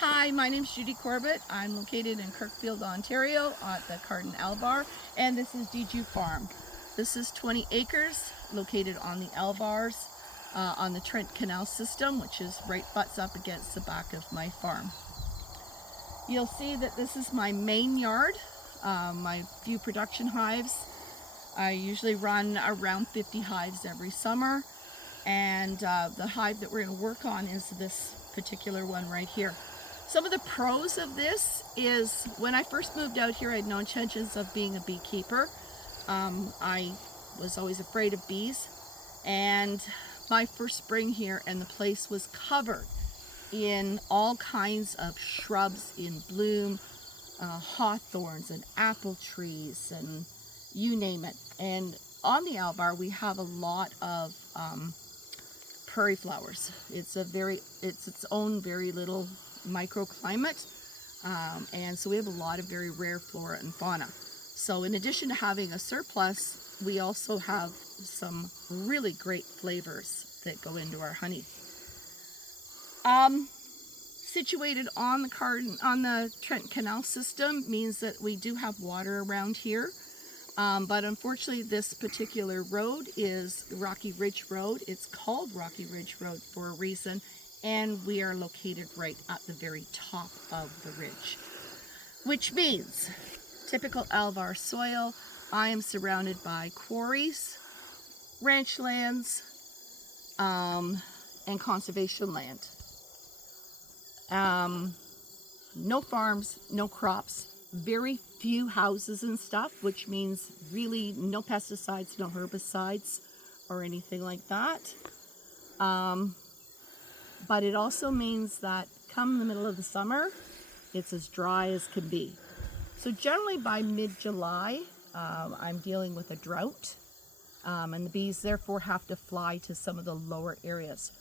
Hi, my name is Judy Corbett. I'm located in Kirkfield, Ontario at the Carden Albar, and this is DG Farm. This is 20 acres located on the Albars on the Trent Canal system, which is right butts up against the back of my farm. You'll see that this is my main yard, my few production hives. I usually run around 50 hives every summer, and the hive that we're going to work on is this particular one right here. Some of the pros of this is when I first moved out here, I had no intentions of being a beekeeper. I was always afraid of bees, and my first spring here and the place was covered in all kinds of shrubs in bloom, hawthorns and apple trees and you name it. And on the Albar we have a lot of prairie flowers. It's its own very little microclimate, and so we have a lot of very rare flora and fauna. So in addition to having a surplus, we also have some really great flavors that go into our honey. Situated on the Trent Canal system means that we do have water around here, but unfortunately this particular road is Rocky Ridge Road. It's called Rocky Ridge Road for a reason, and we are located right at the very top of the ridge, which means typical Alvar soil. I am surrounded by quarries, ranch lands, and conservation land. No farms, no crops, very few houses and stuff, which means really no pesticides, no herbicides or anything like that. But it also means that come the middle of the summer, it's as dry as can be. So generally by mid-July, I'm dealing with a drought, and the bees therefore have to fly to some of the lower areas.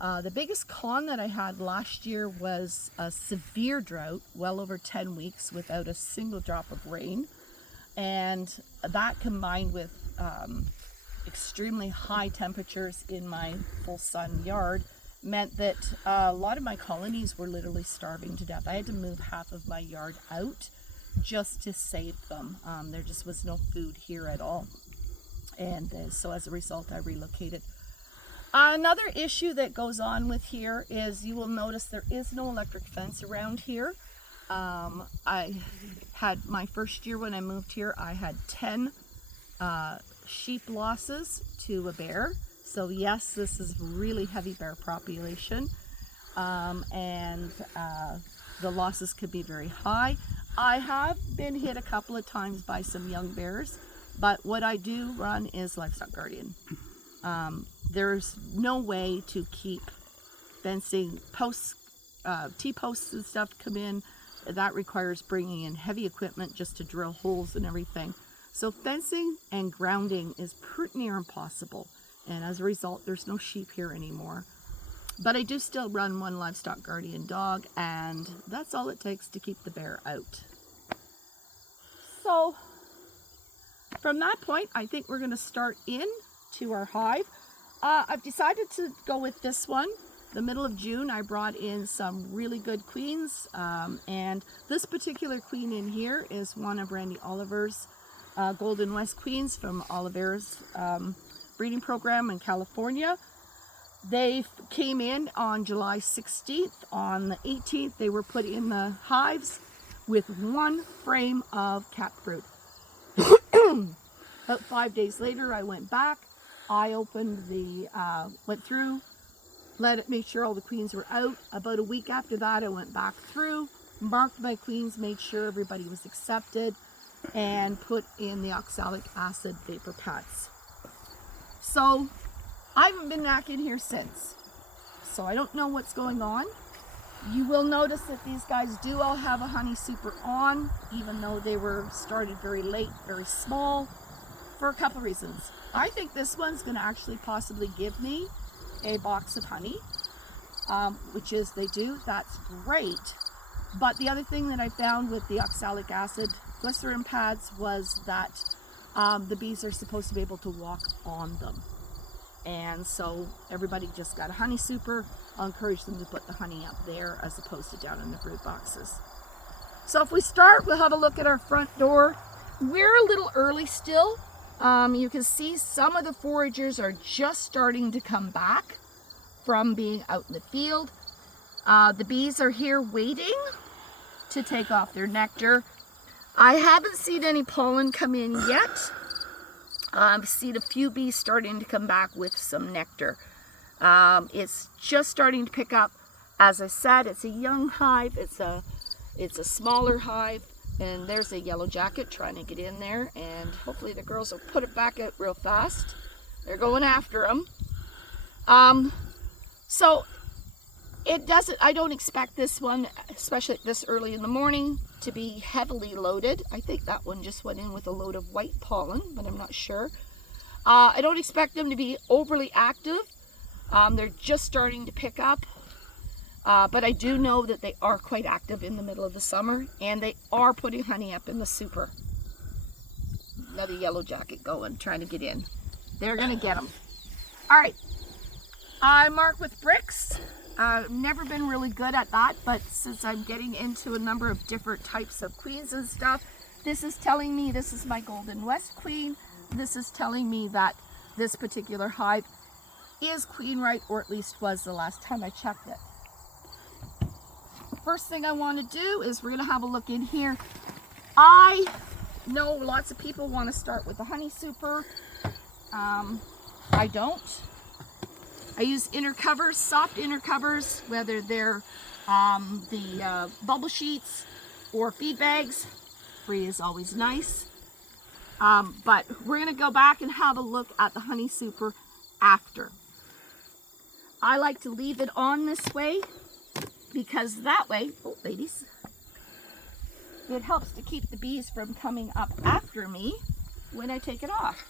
The biggest con that I had last year was a severe drought, well over 10 weeks without a single drop of rain. And that combined with extremely high temperatures in my full sun yard meant that a lot of my colonies were literally starving to death. I had to move half of my yard out just to save them. There just was no food here at all. And so as a result, I relocated. Another issue that goes on with here is you will notice there is no electric fence around here. I had my first year when I moved here, I had 10 sheep losses to a bear. So yes, this is really heavy bear population, and the losses could be very high. I have been hit a couple of times by some young bears, but what I do run is Livestock Guardian. There's no way to keep fencing posts, T-posts and stuff come in. That requires bringing in heavy equipment just to drill holes and everything. So fencing and grounding is pretty near impossible. And as a result, there's no sheep here anymore. But I do still run one Livestock Guardian dog, and that's all it takes to keep the bear out. So from that point, I think we're going to start in to our hive. I've decided to go with this one. The middle of June, I brought in some really good queens, and this particular queen in here is one of Randy Oliver's Golden West queens from Oliver's breeding program in California. They came in on July 16th. On the 18th, they were put in the hives with one frame of capped brood. About 5 days later, I went back. I opened went through, made sure all the queens were out. About a week after that, I went back through, marked my queens, made sure everybody was accepted, and put in the oxalic acid vapor pads. So I haven't been back in here since. So I don't know what's going on. You will notice that these guys do all have a honey super on, even though they were started very late, very small, for a couple reasons. I think this one's going to actually possibly give me a box of honey, which is they do. That's great. But the other thing that I found with the oxalic acid glycerin pads was that the bees are supposed to be able to walk on them. And so everybody just got a honey super. I'll encourage them to put the honey up there as opposed to down in the brood boxes. So if we start, we'll have a look at our front door. We're a little early still. You can see some of the foragers are just starting to come back from being out in the field. The bees are here waiting to take off their nectar. I haven't seen any pollen come in yet. I've seen a few bees starting to come back with some nectar. It's just starting to pick up. As I said, it's a young hive. It's a smaller hive, and there's a yellow jacket trying to get in there, and hopefully the girls will put it back out real fast. They're going after them. So I don't expect this one, especially this early in the morning, to be heavily loaded. I think that one just went in with a load of white pollen, but I'm not sure. I don't expect them to be overly active. They're just starting to pick up. But I do know that they are quite active in the middle of the summer, and they are putting honey up in the super. Another yellow jacket going, trying to get in. They're going to get them. All right. I mark with bricks. I've never been really good at that, but since I'm getting into a number of different types of queens and stuff, this is telling me this is my Golden West queen. This is telling me that this particular hive is queen right, or at least was the last time I checked it. First thing I want to do is we're going to have a look in here. I know lots of people want to start with the honey super. I don't. I use inner covers, soft inner covers, whether they're the bubble sheets or feed bags. Free is always nice. But we're going to go back and have a look at the honey super after. I like to leave it on this way because that way, oh ladies, it helps to keep the bees from coming up after me when I take it off.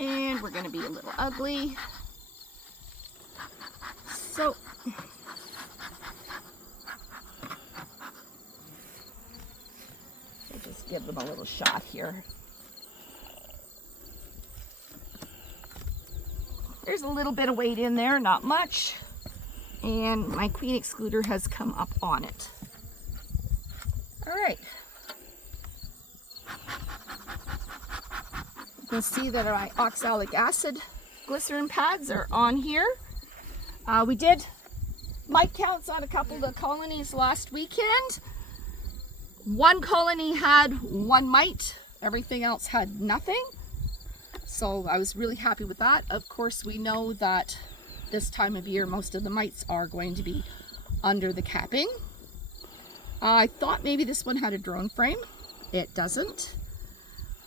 And we're going to be a little ugly. So, we'll just give them a little shot here. There's a little bit of weight in there, not much. And my queen excluder has come up on it. All right. You can see that my oxalic acid glycerin pads are on here. We did mite counts on a couple of the colonies last weekend. One colony had one mite, everything else had nothing. So I was really happy with that. Of course, we know that this time of year, most of the mites are going to be under the capping. I thought maybe this one had a drone frame. It doesn't.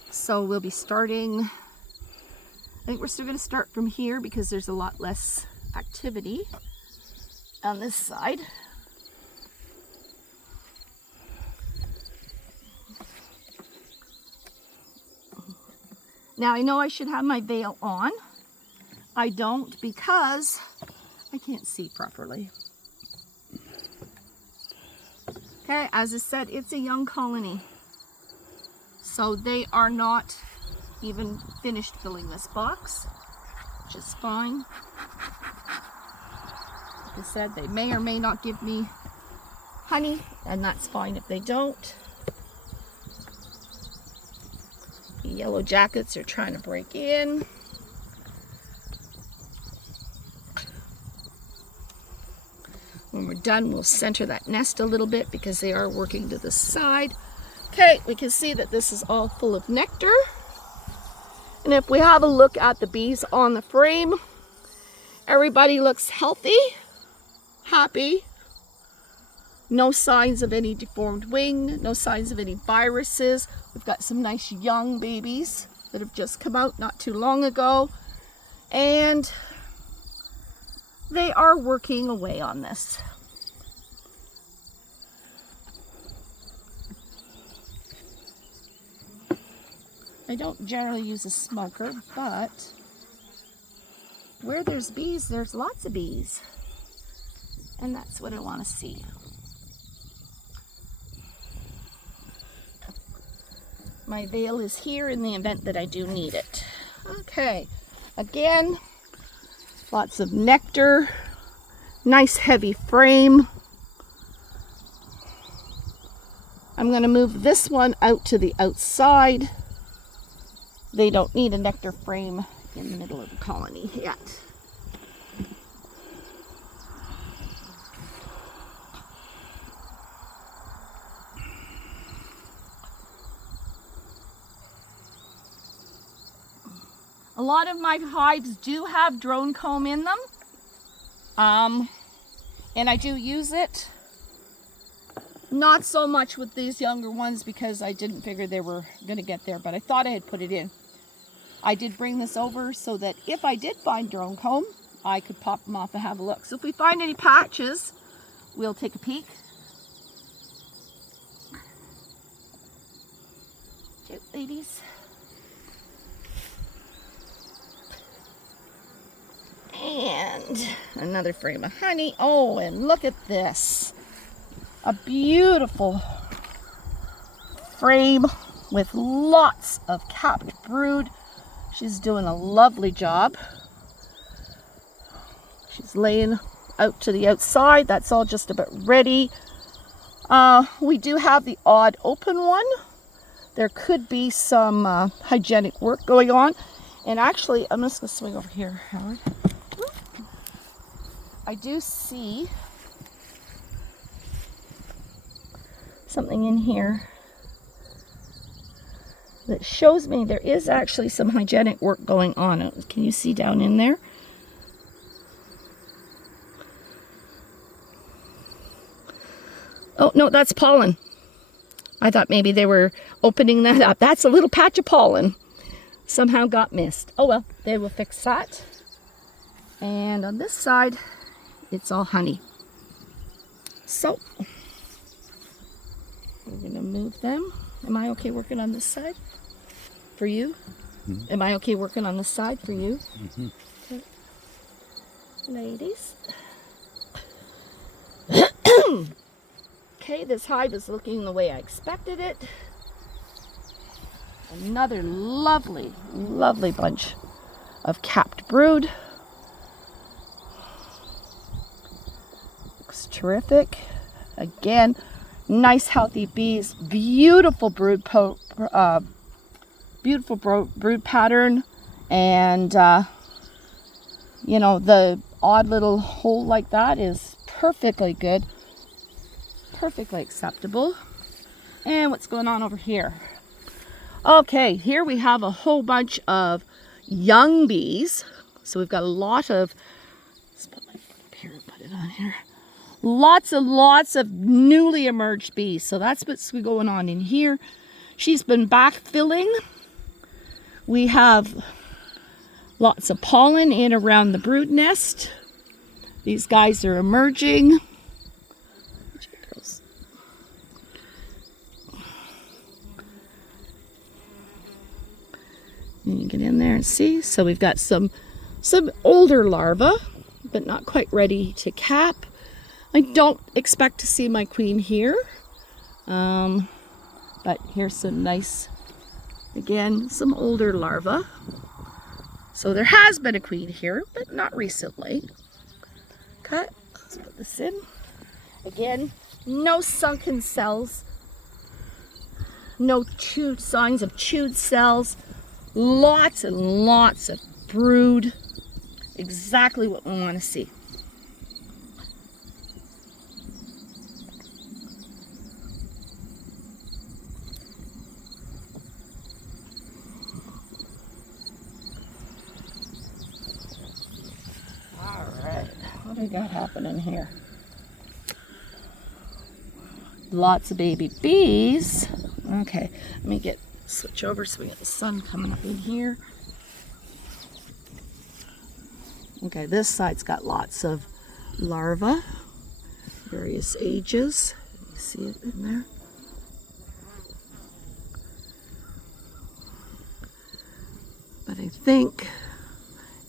So we'll be starting, I think we're still going to start from here because there's a lot less activity on this side. Now I know I should have my veil on. I don't because I can't see properly. Okay, as I said, it's a young colony. So they are not even finished filling this box, which is fine. Like I said, they may or may not give me honey, and that's fine if they don't. The yellow jackets are trying to break in. When we're done, we'll center that nest a little bit because they are working to the side. Okay, we can see that this is all full of nectar. And if we have a look at the bees on the frame, everybody looks healthy, happy. No signs of any deformed wing, no signs of any viruses. We've got some nice young babies that have just come out not too long ago. And they are working away on this. I don't generally use a smoker, but where there's bees, there's lots of bees. And that's what I want to see. My veil is here in the event that I do need it. Okay, Again, lots of nectar, nice heavy frame. I'm going to move this one out to the outside. They don't need a nectar frame in the middle of the colony yet. A lot of my hives do have drone comb in them, and I do use it. Not so much with these younger ones because I didn't figure they were going to get there, but I thought I had put it in. I did bring this over so that if I did find drone comb, I could pop them off and have a look. So if we find any patches, we'll take a peek. Cute ladies. And another frame of honey. Oh, and look at this. A beautiful frame with lots of capped brood. She's doing a lovely job. She's laying out to the outside. That's all just about ready. We do have the odd open one. There could be some hygienic work going on. And actually, I'm just going to swing over here, Howard. I do see something in here that shows me there is actually some hygienic work going on. Can you see down in there? Oh, no, that's pollen. I thought maybe they were opening that up. That's a little patch of pollen. Somehow got missed. Oh well, they will fix that. And on this side, it's all honey. So, we're going to move them. Am I okay working on this side for you? Mm-hmm. Am I okay working on this side for you? Mm-hmm. Okay. Ladies. Okay, this hive is looking the way I expected it. Another lovely, lovely bunch of capped brood. Looks terrific. Again, nice healthy bees, beautiful brood brood pattern, and you know, the odd little hole like that is perfectly good, perfectly acceptable. And what's going on over here? Okay, here we have a whole bunch of young bees. So we've got a lot of, let's put my foot up here and put it on here. Lots and lots of newly emerged bees. So that's what's going on in here. She's been backfilling. We have lots of pollen in around the brood nest. These guys are emerging. And you get in there and see. So we've got some older larvae, but not quite ready to cap. I don't expect to see my queen here. But here's some nice, again, some older larvae. So there has been a queen here, but not recently. Okay, let's put this in. Again, no sunken cells. No signs of chewed cells. Lots and lots of brood. Exactly what we want to see. All right, what do we got happening here? Lots of baby bees. Okay, let me switch over so we got the sun coming up in here. Okay, this side's got lots of larvae, various ages. You see it in there? But I think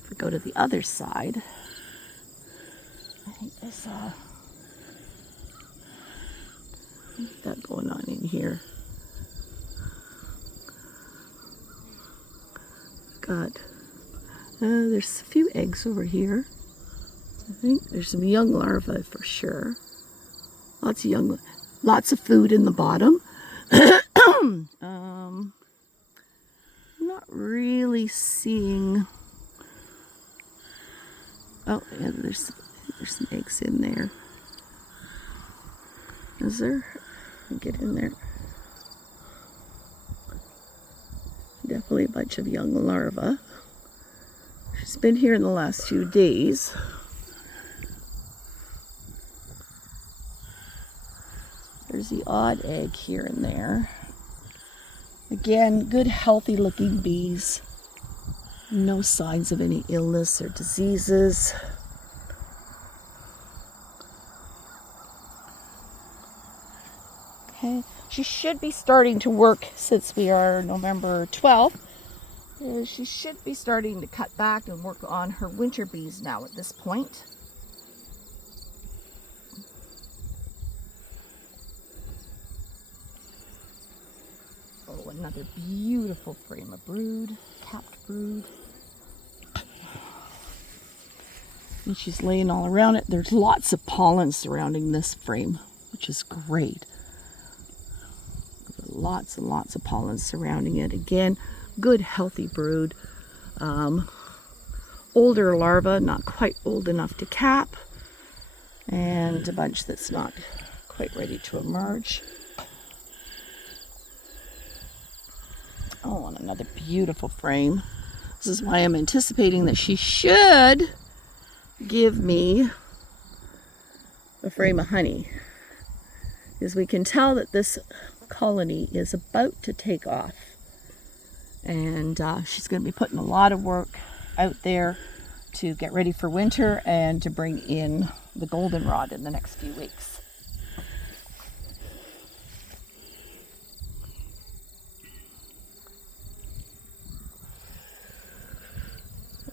if we go to the other side, I think there's that going on in here. Got There's a few eggs over here. I think there's some young larvae for sure. Lots of food in the bottom. Not really seeing. Oh, yeah, there's some eggs in there. Is there? Get in there. Definitely a bunch of young larvae. She's been here in the last few days. There's the odd egg here and there. Again, good healthy looking bees. No signs of any illness or diseases. Okay, she should be starting to work since we are November 12th. She should be starting to cut back and work on her winter bees now at this point. Oh, another beautiful frame of brood, capped brood. And she's laying all around it. There's lots of pollen surrounding this frame, which is great. Lots and lots of pollen surrounding it. Again, good healthy brood. Older larva, not quite old enough to cap. And a bunch that's not quite ready to emerge. Oh, and another beautiful frame. This is why I'm anticipating that she should give me a frame of honey. Because we can tell that this colony is about to take off. And she's going to be putting a lot of work out there to get ready for winter and to bring in the goldenrod in the next few weeks.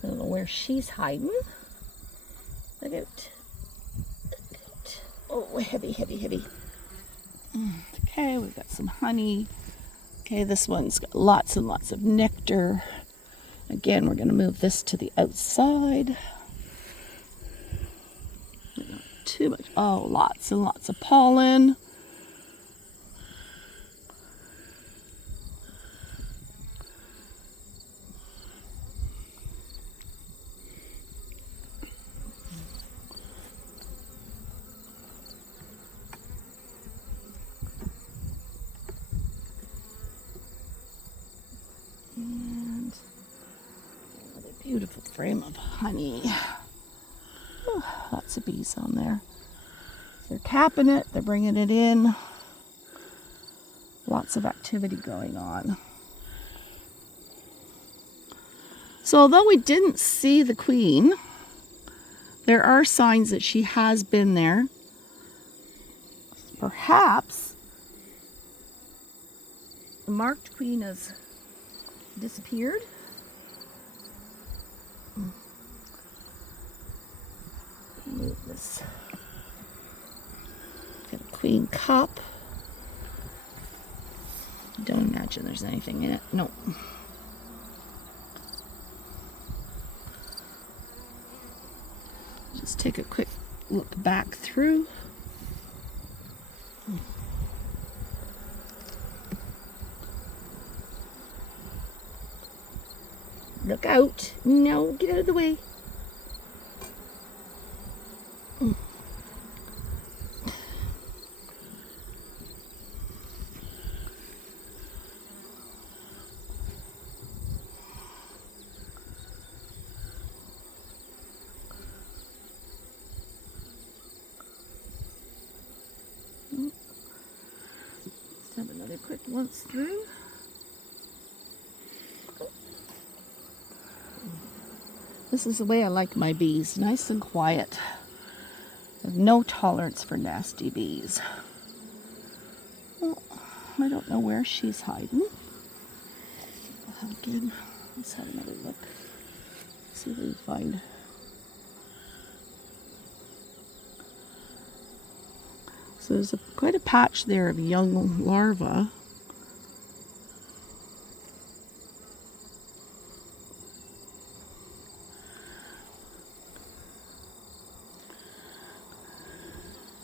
I don't know where she's hiding. Look out. Look out. Oh, heavy, heavy, heavy. Okay, we've got some honey. Okay, this one's got lots and lots of nectar. Again, we're going to move this to the outside. Not too much. Oh, lots and lots of pollen. And another beautiful frame of honey. Oh, lots of bees on there. They're capping it, they're bringing it in. Lots of activity going on. So although we didn't see the queen, there are signs that she has been there. Perhaps the marked queen has disappeared. Move this. Got a queen cup. Don't imagine there's anything in it. No. Just take a quick look back through. Look out. No, get out of the way. Let's have another quick once through. This is the way I like my bees, nice and quiet. I have no tolerance for nasty bees. Well, I don't know where she's hiding. Again, let's have another look. See what we find. So there's quite a patch there of young larvae.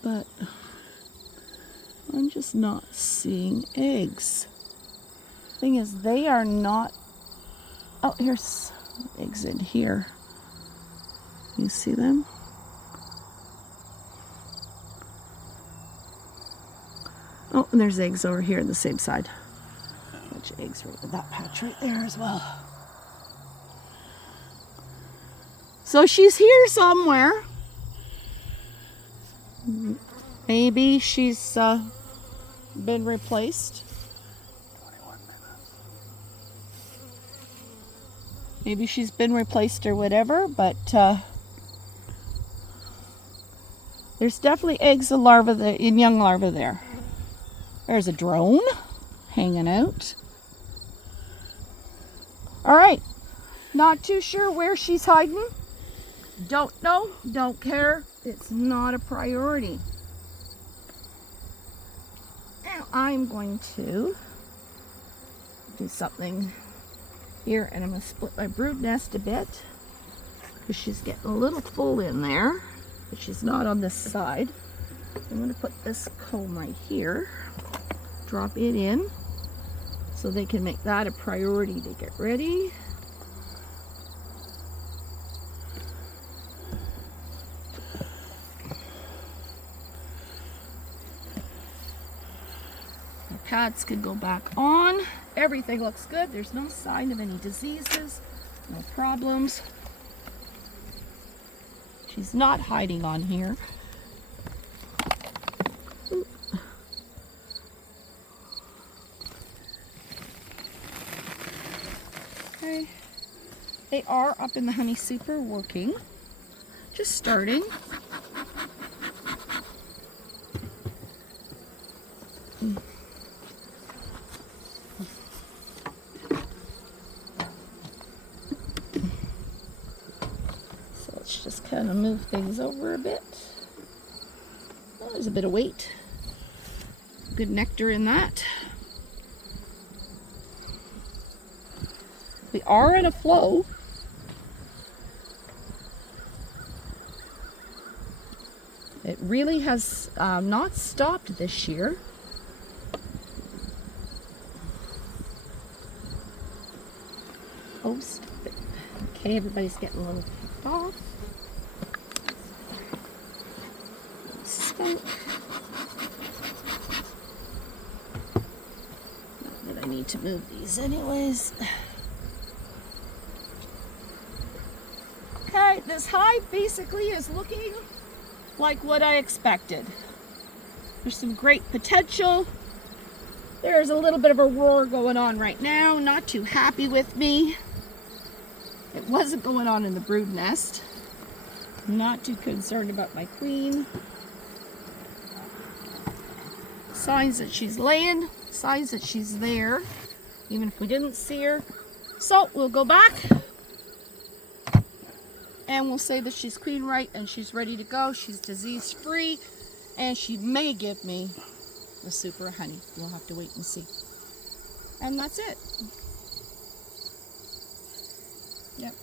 but I'm just not seeing eggs. Thing is, they are not. Oh, here's eggs in here. You see them? Oh, and there's eggs over here on the same side. A bunch of eggs right in that patch right there as well. So she's here somewhere. Maybe she's been replaced. 21 minutes. Maybe she's been replaced or whatever, but there's definitely eggs and larvae and young larvae there. There's a drone hanging out. All right, not too sure where she's hiding. Don't know, don't care. It's not a priority. Now I'm going to do something here, and I'm going to split my brood nest a bit because she's getting a little full in there, but she's not on this side. I'm going to put this comb right here, drop it in so they can make that a priority to get ready. Pads can go back on. Everything looks good. There's no sign of any diseases, no problems. She's not hiding on here. Ooh. Okay. They are up in the honey super working. Just starting. Just kind of move things over a bit. Oh, there's a bit of weight. Good nectar in that. We are in a flow. It really has not stopped this year. Oh, stop it. Okay, everybody's getting a little picked off. Not that I need to move these anyways. Okay, this hive basically is looking like what I expected. There's some great potential. There's a little bit of a roar going on right now. Not too happy with me. It wasn't going on in the brood nest. Not too concerned about my queen. Signs that she's laying, signs that she's there, even if we didn't see her. So we'll go back and we'll say that she's queen right and she's ready to go. She's disease free and she may give me the super honey. We'll have to wait and see. And that's it. Yep.